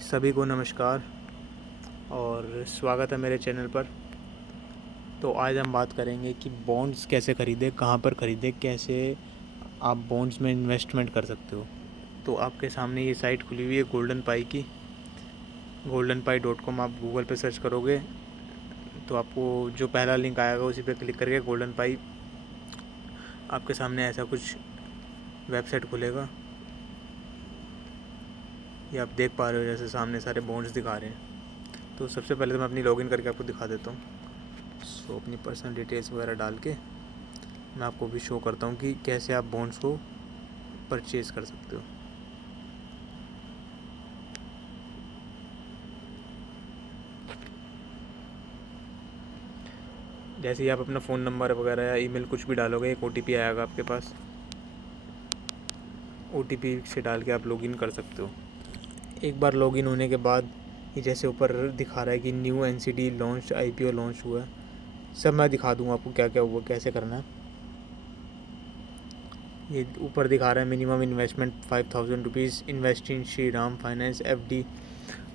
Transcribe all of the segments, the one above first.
सभी को नमस्कार और स्वागत है मेरे चैनल पर। तो आज हम बात करेंगे कि बॉन्ड्स कैसे ख़रीदें, कहाँ पर ख़रीदें, कैसे आप बॉन्ड्स में इन्वेस्टमेंट कर सकते हो। तो आपके सामने ये साइट खुली हुई है गोल्डन पाई की, goldenpie.com। आप गूगल पे सर्च करोगे तो आपको जो पहला लिंक आएगा उसी पे क्लिक करके गोल्डन पाई आपके सामने ऐसा कुछ वेबसाइट खुलेगा। ये आप देख पा रहे हो, जैसे सामने सारे बॉन्ड्स दिखा रहे हैं। तो सबसे पहले तो मैं अपनी लॉगिन करके आपको दिखा देता हूँ। सो अपनी पर्सनल डिटेल्स वगैरह डाल के मैं आपको भी शो करता हूँ कि कैसे आप बॉन्ड्स को परचेज़ कर सकते हो। जैसे ही आप अपना फ़ोन नंबर वगैरह या ईमेल कुछ भी डालोगे, एक OTP आएगा आपके पास। OTP से डाल के आप लॉगिन कर सकते हो। एक बार लॉगिन होने के बाद ये जैसे ऊपर दिखा रहा है कि new NCD launch, IPO launch हुआ है। सब मैं दिखा दूँगा आपको क्या क्या हुआ, कैसे करना है। ये ऊपर दिखा रहा है minimum investment 5000 rupees, invest in Shri Ram finance FD।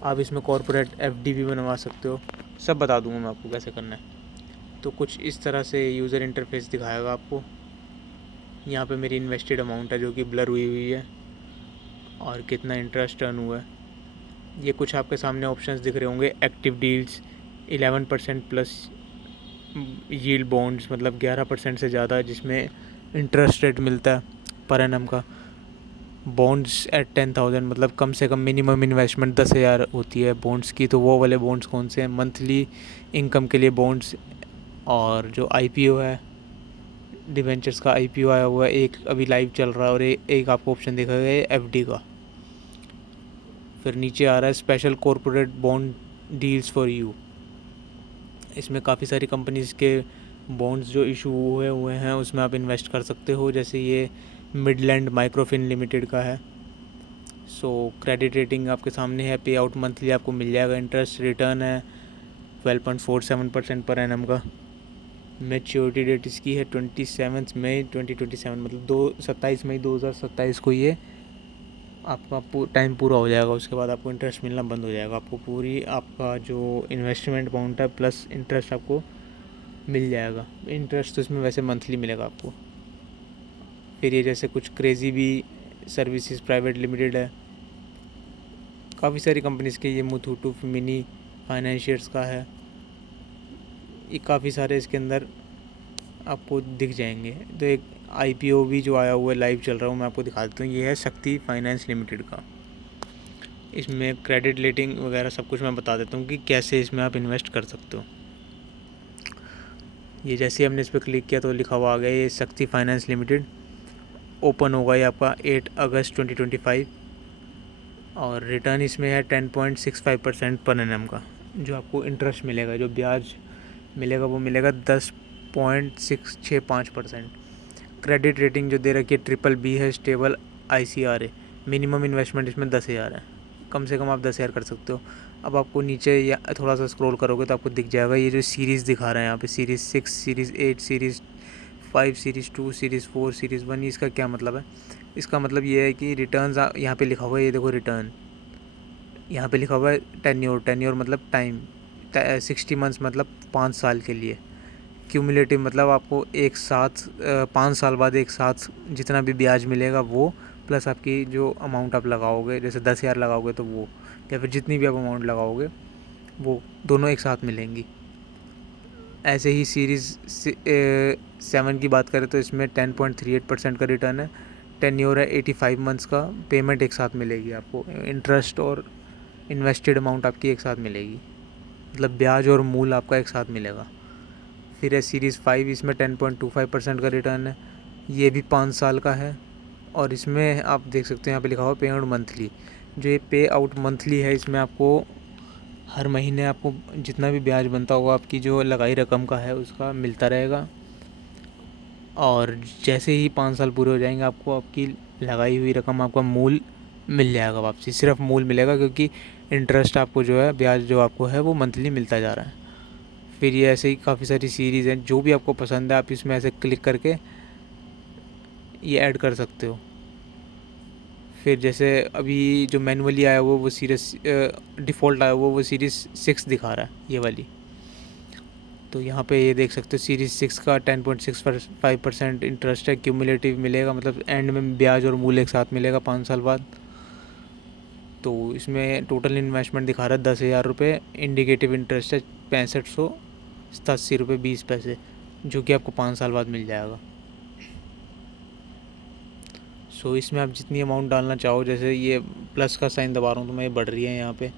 आप इसमें कॉर्पोरेट FD भी बनवा सकते हो। सब बता दूँगा मैं आपको कैसे करना है। तो कुछ इस तरह से यूज़र इंटरफेस दिखाएगा आपको। यहाँ पे मेरी इन्वेस्टेड अमाउंट है जो कि ब्लर हुई हुई है, और कितना इंटरेस्ट अर्न हुआ है। ये कुछ आपके सामने ऑप्शंस दिख रहे होंगे। Active deals 11% plus yield bonds, मतलब 11% से ज़्यादा, जिसमें इंटरेस्ट रेट मिलता है पर एनम का। बॉन्ड्स एट 10,000, मतलब कम से कम मिनिमम इन्वेस्टमेंट 10,000 होती है बॉन्ड्स की। तो वो वाले बॉन्ड्स कौन से हैं? मंथली इनकम के लिए बॉन्ड्स। और जो IPO है, डिवेंचर्स का IPO आया हुआ है, एक अभी लाइव चल रहा है, और एक आपको ऑप्शन दिखा गया FD का। फिर नीचे आ रहा है special corporate bond deals for you. इसमें काफ़ी सारी कंपनीज़ के बॉन्ड्स जो इशू हुए हैं उसमें आप इन्वेस्ट कर सकते हो। जैसे ये मिडलैंड माइक्रोफिन लिमिटेड का है। सो क्रेडिट रेटिंग आपके सामने है। पे आउट मंथली आपको मिल जाएगा। इंटरेस्ट रिटर्न है 12.47% पर एनम का। मैच्योरिटी डेट इसकी है 27 मई 2027, मतलब 27 मई 2027 को ये आपका टाइम पूरा हो जाएगा। उसके बाद आपको इंटरेस्ट मिलना बंद हो जाएगा। आपको पूरी आपका जो इन्वेस्टमेंट अमाउंट है प्लस इंटरेस्ट आपको मिल जाएगा। इंटरेस्ट तो इसमें वैसे मंथली मिलेगा आपको। फिर ये जैसे कुछ क्रेज़ी भी सर्विसेज प्राइवेट लिमिटेड है। काफ़ी सारी कंपनीज़ के, ये मुथूटू मिनी फाइनेंशियर्स का है। ये काफ़ी सारे इसके अंदर आपको दिख जाएंगे। तो एक IPO भी जो आया हुआ है, लाइव चल रहा हूँ, मैं आपको दिखा देता हूँ। ये है शक्ति फाइनेंस लिमिटेड का। इसमें क्रेडिट रेटिंग वगैरह सब कुछ मैं बता देता हूँ कि कैसे इसमें आप इन्वेस्ट कर सकते हो। ये जैसे ही हमने इस पर क्लिक किया तो लिखा हुआ आ गया ये शक्ति फाइनेंस लिमिटेड। ओपन होगा ये आपका 8 अगस्त 2025, और रिटर्न इसमें है 10.65% पर एनम का। जो आपको इंटरेस्ट मिलेगा, जो ब्याज मिलेगा, वो मिलेगा 10.665%। क्रेडिट रेटिंग जो दे रखी है BBB है, स्टेबल ICRA। मिनिमम इन्वेस्टमेंट इसमें 10,000 है। कम से कम आप 10,000 कर सकते हो। अब आपको नीचे या थोड़ा सा स्क्रॉल करोगे तो आपको दिख जाएगा ये जो सीरीज़ दिखा रहा है यहाँ पे, series 6, series 8, series 5, series 2, series 4, series 1। इसका क्या मतलब है? इसका मतलब ये है कि रिटर्न्स यहाँ पे लिखा हुआ है। ये देखो रिटर्न यहाँ पे लिखा हुआ है। टेन्योर मतलब टाइम, 60 मंथ्स मतलब 5 साल के लिए। क्यूमुलेटिव मतलब आपको एक साथ 5 साल बाद एक साथ जितना भी ब्याज मिलेगा वो, प्लस आपकी जो अमाउंट आप लगाओगे, जैसे 10,000 लगाओगे तो वो, या फिर जितनी भी आप अमाउंट लगाओगे वो दोनों एक साथ मिलेंगी। ऐसे ही सीरीज़ 7 की बात करें तो इसमें 10.38% का रिटर्न है। टेन्योर है 85 मंथ्स का। पेमेंट एक साथ मिलेगी आपको, इंटरेस्ट और इन्वेस्टेड अमाउंट आपकी एक साथ मिलेगी, मतलब ब्याज और मूल आपका एक साथ मिलेगा। फिर है सीरीज़ 5, इसमें 10.25% का रिटर्न है। ये भी 5 साल का है, और इसमें आप देख सकते हैं यहाँ पे लिखा हुआ पे आउट मंथली। जो ये पे आउट मंथली है, इसमें आपको हर महीने आपको जितना भी ब्याज बनता होगा आपकी जो लगाई रकम का है उसका मिलता रहेगा। और जैसे ही 5 साल पूरे हो जाएंगे आपको आपकी लगाई हुई रकम, आपका मूल मिल जाएगा वापसी। सिर्फ मूल मिलेगा, क्योंकि इंटरेस्ट आपको जो है, ब्याज जो आपको है वो मंथली मिलता जा रहा है। फिर ये ऐसे ही काफ़ी सारी सीरीज़ हैं, जो भी आपको पसंद है आप इसमें ऐसे क्लिक करके ये ऐड कर सकते हो। फिर जैसे अभी जो मैनुअली आया वो सीरीज डिफ़ॉल्ट आया वो सीरीज़ 6 दिखा रहा है ये वाली। तो यहाँ पे ये देख सकते हो सीरीज़ 6 का 10.65% इंटरेस्ट है, क्यूमुलेटिव मिलेगा, मतलब एंड में ब्याज और मूल एक साथ मिलेगा 5 साल बाद। तो इसमें टोटल इन्वेस्टमेंट दिखा रहा है 10,000 रुपये, इंडिकेटिव इंटरेस्ट है 6587 रुपये 20 पैसे, जो कि आपको 5 साल बाद मिल जाएगा। सो इसमें आप जितनी अमाउंट डालना चाहो, जैसे ये प्लस का साइन दबा रहा हूँ तो मैं ये बढ़ रही है यहाँ पे,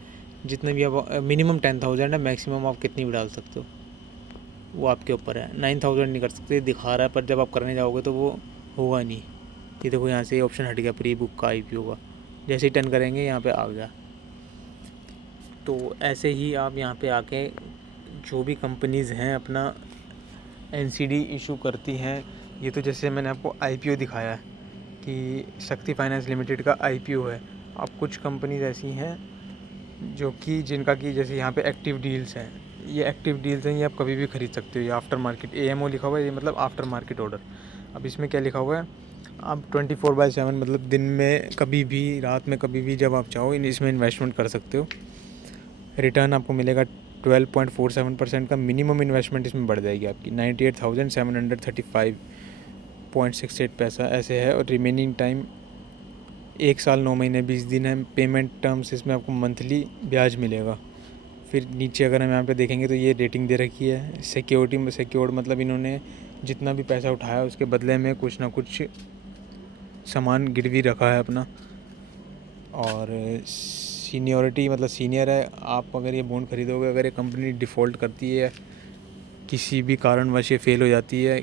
जितने भी आप मिनिमम 10,000 है, मैक्सिमम आप कितनी भी डाल सकते हो वो आपके ऊपर है। 9,000 नहीं कर सकते, दिखा रहा है, पर जब आप करने जाओगे तो वो होगा नहीं। ये देखो यहाँ से ऑप्शन हट गया प्री बुक का IPO का, जैसे ही टर्न करेंगे यहाँ पे आ गया। तो ऐसे ही आप यहाँ पे आके जो भी कंपनीज़ हैं अपना NCD इशू करती हैं। ये तो जैसे मैंने आपको IPO दिखाया है कि शक्ति फाइनेंस लिमिटेड का IPO है। अब कुछ कंपनीज ऐसी हैं जो कि जिनका कि जैसे यहाँ पे एक्टिव डील्स हैं, ये एक्टिव डील्स हैं, ये आप कभी भी ख़रीद सकते हो। ये आफ्टर मार्केट AMO लिखा हुआ है, ये मतलब आफ्टर मार्केट ऑर्डर। अब इसमें क्या लिखा हुआ है, आप 24/7 मतलब दिन में कभी भी, रात में कभी भी, जब आप चाहो इसमें इन्वेस्टमेंट कर सकते हो। रिटर्न आपको मिलेगा 12.47% का। मिनिमम इन्वेस्टमेंट इसमें बढ़ जाएगी आपकी 98,735.68 पैसा ऐसे है। और रिमेनिंग टाइम 1 साल 9 महीने 20 दिन है। पेमेंट टर्म्स इसमें आपको मंथली ब्याज मिलेगा। फिर नीचे अगर हम यहाँ पे देखेंगे तो ये रेटिंग दे रखी है सिक्योरिटी में। सिक्योर्ड मतलब इन्होंने जितना भी पैसा उठाया उसके बदले में कुछ ना कुछ सामान गिरवी रखा है अपना। और सीनियरिटी मतलब सीनियर है। आप अगर ये बॉन्ड खरीदोगे, अगर ये कंपनी डिफ़ॉल्ट करती है, किसी भी कारणवश ये फेल हो जाती है,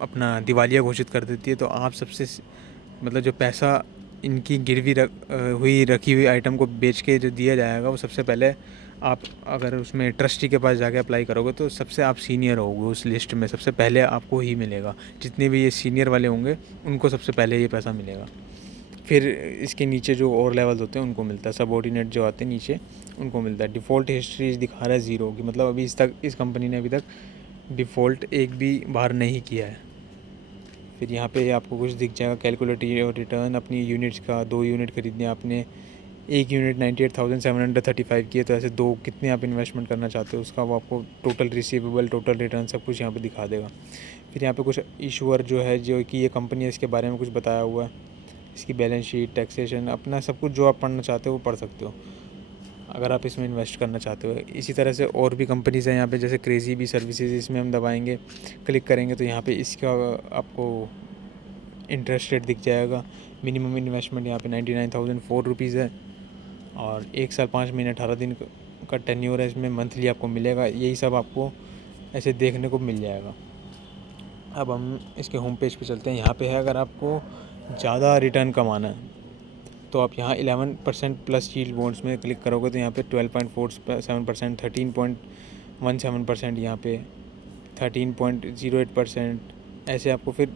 अपना दिवालिया घोषित कर देती है, तो आप सबसे मतलब जो पैसा इनकी गिरवी रखी हुई आइटम को बेच के जो दिया जाएगा, वो सबसे पहले आप अगर उसमें ट्रस्टी के पास जाके अप्लाई करोगे तो सबसे आप सीनियर होगे उस लिस्ट में, सबसे पहले आपको ही मिलेगा। जितने भी ये सीनियर वाले होंगे उनको सबसे पहले ये पैसा मिलेगा। फिर इसके नीचे जो और लेवल्स होते हैं उनको मिलता है, सबऑर्डिनेट जो आते हैं नीचे उनको मिलता है। डिफ़ॉल्ट हिस्ट्री दिखा रहा है 0 की, मतलब अभी इस कंपनी ने अभी तक डिफ़ॉल्ट एक भी बार नहीं किया है। फिर यहाँ पे आपको कुछ दिख जाएगा कैलकुलेट और रिटर्न अपनी यूनिट्स का। 2 यूनिट खरीदने आपने, 1 यूनिट 98,735 की है, तो ऐसे 2 कितने आप इन्वेस्टमेंट करना चाहते हो उसका वो आपको टोटल रिसीवेबल, टोटल रिटर्न सब कुछ यहाँ पे दिखा देगा। फिर यहाँ पे कुछ इशूअर जो है, जो कि ये कंपनी है, इसके बारे में कुछ बताया हुआ है, इसकी बैलेंस शीट, टैक्सेशन, अपना सब कुछ जो आप पढ़ना चाहते हो वो पढ़ सकते हो अगर आप इसमें इन्वेस्ट करना चाहते हो। इसी तरह से और भी कंपनीज़ हैं यहाँ पे, जैसे क्रेजी बी सर्विसेज, इसमें हम दबाएंगे, क्लिक करेंगे तो यहाँ पे इसका आपको इंटरेस्ट रेट दिख जाएगा। मिनिमम इन्वेस्टमेंट यहाँ पे 99,004 रुपीज़ है और 1 साल 5 महीने 18 दिन का टेन्योर है इसमें। मंथली आपको मिलेगा। यही सब आपको ऐसे देखने को मिल जाएगा। अब हम इसके होम पेज पे चलते हैं। यहाँ पे है, अगर आपको ज़्यादा रिटर्न कमाना है तो आप यहाँ 11% प्लस यील्ड बॉन्ड्स में क्लिक करोगे तो यहाँ पे 12.47%, 13.17%, यहाँ पे 13.08%, ऐसे आपको फिर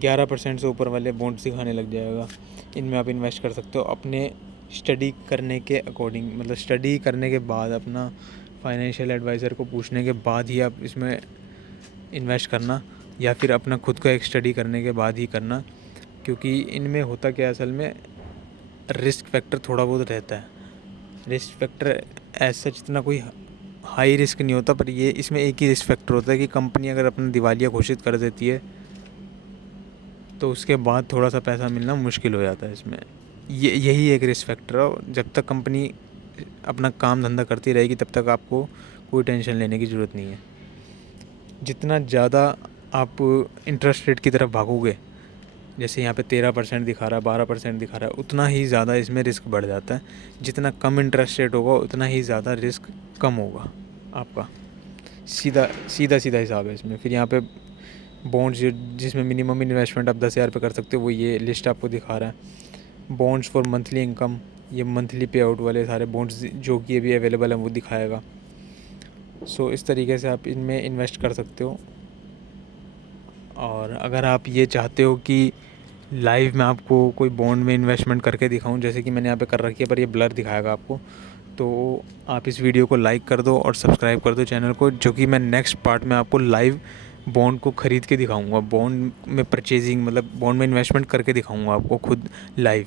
11% से ऊपर वाले बॉन्ड्स दिखाने लग जाएगा। इनमें आप इन्वेस्ट कर सकते हो अपने स्टडी करने के अकॉर्डिंग, मतलब स्टडी करने के बाद, अपना फाइनेंशियल एडवाइज़र को पूछने के बाद ही आप इसमें इन्वेस्ट करना, या फिर अपना खुद का एक स्टडी करने के बाद ही करना। क्योंकि इनमें होता क्या है, असल में रिस्क फैक्टर थोड़ा बहुत रहता है। रिस्क फैक्टर ऐसा जितना कोई हाई रिस्क नहीं होता, पर ये इसमें एक ही रिस्क फैक्टर होता है कि कंपनी अगर अपना दिवालिया घोषित कर देती है तो उसके बाद थोड़ा सा पैसा मिलना मुश्किल हो जाता है इसमें। यही एक रिस्क फैक्टर है। जब तक कंपनी अपना काम धंधा करती रहेगी तब तक आपको कोई टेंशन लेने की ज़रूरत नहीं है। जितना ज़्यादा आप इंटरेस्ट रेट की तरफ भागोगे, जैसे यहाँ पे 13% दिखा रहा है, 12% दिखा रहा है, उतना ही ज़्यादा इसमें रिस्क बढ़ जाता है। जितना कम इंटरेस्ट रेट होगा उतना ही ज़्यादा रिस्क कम होगा आपका। सीधा हिसाब है इसमें। फिर यहाँ पे बॉन्ड्स जिसमें मिनिमम इन्वेस्टमेंट आप 10,000 पे कर सकते हो, वो ये लिस्ट आपको दिखा रहा है। बॉन्ड्स फॉर मंथली इनकम, ये मंथली पे आउट वाले सारे बॉन्ड्स जो कि अभी अवेलेबल हैं वो दिखाएगा। सो इस तरीके से आप इनमें इन्वेस्ट कर सकते हो। और अगर आप ये चाहते हो कि लाइव में आपको कोई बॉन्ड में इन्वेस्टमेंट करके दिखाऊं, जैसे कि मैंने यहाँ पे कर रखी है पर ये ब्लर दिखाएगा आपको, तो आप इस वीडियो को लाइक कर दो और सब्सक्राइब कर दो चैनल को, जो कि मैं नेक्स्ट पार्ट में आपको लाइव बॉन्ड को ख़रीद के दिखाऊंगा, बॉन्ड में परचेजिंग मतलब बॉन्ड में इन्वेस्टमेंट करके दिखाऊंगा आपको खुद लाइव।